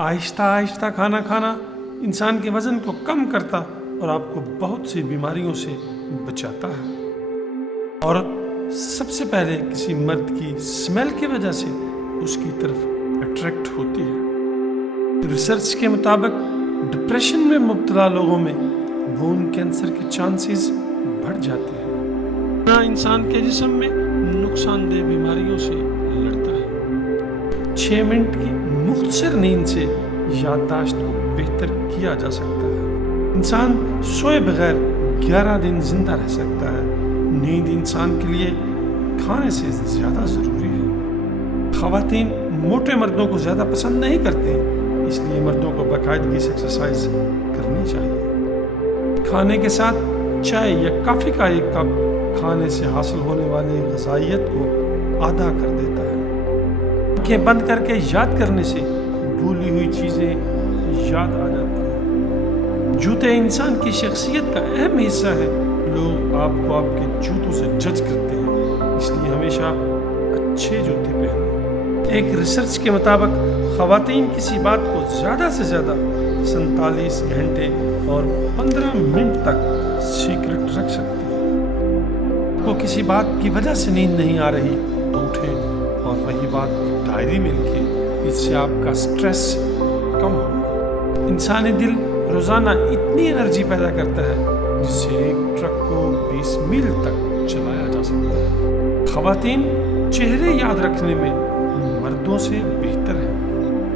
آہستہ آہستہ کھانا کھانا انسان کے وزن کو کم کرتا اور آپ کو بہت سی بیماریوں سے بچاتا ہے۔ عورت سب سے پہلے کسی مرد کی اسمیل کی وجہ سے اس کی طرف اٹریکٹ ہوتی ہے۔ ریسرچ کے مطابق ڈپریشن میں مبتلا لوگوں میں بون کینسر کے چانسز بڑھ جاتے ہیں۔ انسان کے جسم میں نقصان دہ بیماریوں سے لڑتا ہے۔ 6 منٹ کی مختصر نیند سے یادداشت کو بہتر کیا جا سکتا ہے۔ انسان سوئے بغیر 11 دن زندہ رہ سکتا ہے۔ نیند انسان کے لیے کھانے سے زیادہ ضروری ہے۔ خواتین موٹے مردوں کو زیادہ پسند نہیں کرتے، اس لیے مردوں کو باقاعدگی سے ایکسرسائز کرنی چاہیے۔ کھانے کے ساتھ چائے یا کافی کا ایک کپ کھانے سے حاصل ہونے والی غذائیت کو آدھا کر دیتا ہے۔ آنکھیں بند کر کے یاد کرنے سے بھولی ہوئی چیزیں یاد آ جاتی ہیں۔ جوتے انسان کی شخصیت کا اہم حصہ ہے۔ لوگ آپ کو آپ کے جوتوں سے جج کرتے ہیں، اس لیے ہمیشہ اچھے جوتے پہنیں۔ ایک ریسرچ کے مطابق خواتین کسی بات کو زیادہ سے زیادہ 47 گھنٹے اور 15 منٹ تک سیکرٹ رکھ سکتی ہیں۔ کو کسی بات کی وجہ سے نیند نہیں آ رہی تو اٹھیں اور وہی بات ڈائری میں لکھیں، اس سے آپ کا سٹریس کم ہو۔ انسانی دل روزانہ اتنی انرجی پیدا کرتا ہے جس سے ایک ٹرک کو 20 میل تک چلایا جا سکتا ہے۔ خواتین چہرے یاد رکھنے میں مردوں سے بہتر ہے۔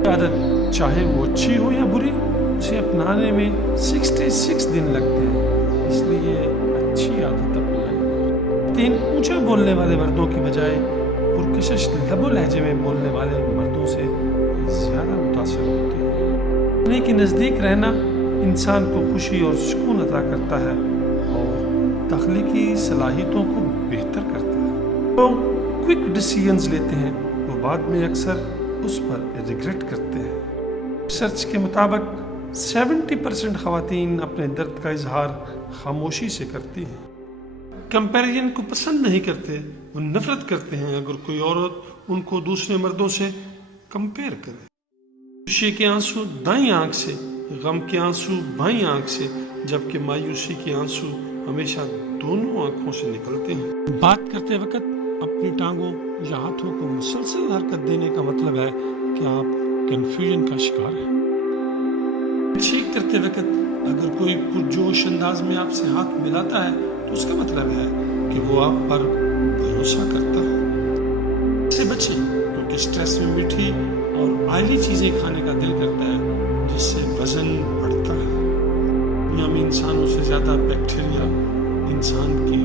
عادت چاہے وہ اچھی ہو یا بری، اسے اپنانے میں 66 دن لگتے ہیں، اس لیے اچھی عادت اپنائیں۔ 3 اونچا بولنے والے مردوں کی بجائے پرکشش لب و لہجے میں بولنے والے مردوں سے زیادہ متاثر ہوتے ہیں۔ اپنے کے نزدیک رہنا انسان کو خوشی اور سکون عطا کرتا ہے اور تخلیقی صلاحیتوں کو بہتر کرتا ہے۔ لوگ کوئک ڈیسیژنز لیتے ہیں، وہ بعد میں اکثر اس پر ریگریٹ کرتے ہیں۔ ریسرچ کے مطابق 70% خواتین اپنے درد کا اظہار خاموشی سے کرتی ہیں۔ کمپیریزن کو پسند نہیں کرتے، وہ نفرت کرتے ہیں اگر کوئی عورت ان کو دوسرے مردوں سے کمپیئر کرے۔ خوشی کے آنسو دائیں آنکھ سے، غم کے آنسو بائیں آنکھ سے، جبکہ مایوسی کے آنسو ہمیشہ دونوں آنکھوں سے نکلتے ہیں۔ بات کرتے وقت اپنی ٹانگوں یا ہاتھوں کو مسلسل حرکت دینے کا مطلب ہے کہ آپ کنفیوژن کا شکار ہیں۔ شیک کرتے وقت اگر کوئی پرجوش انداز میں آپ سے ہاتھ ملاتا ہے تو اس کا مطلب ہے کہ وہ آپ پر بھروسہ کرتا ہے۔ اس سے بچیں کیونکہ سٹریس میں میٹھی اور آئلی چیزیں کھانے کا دل کرتا ہے جس سے وزن بڑھتا ہے۔ دنیا میں انسانوں سے زیادہ بیکٹیریا انسان کی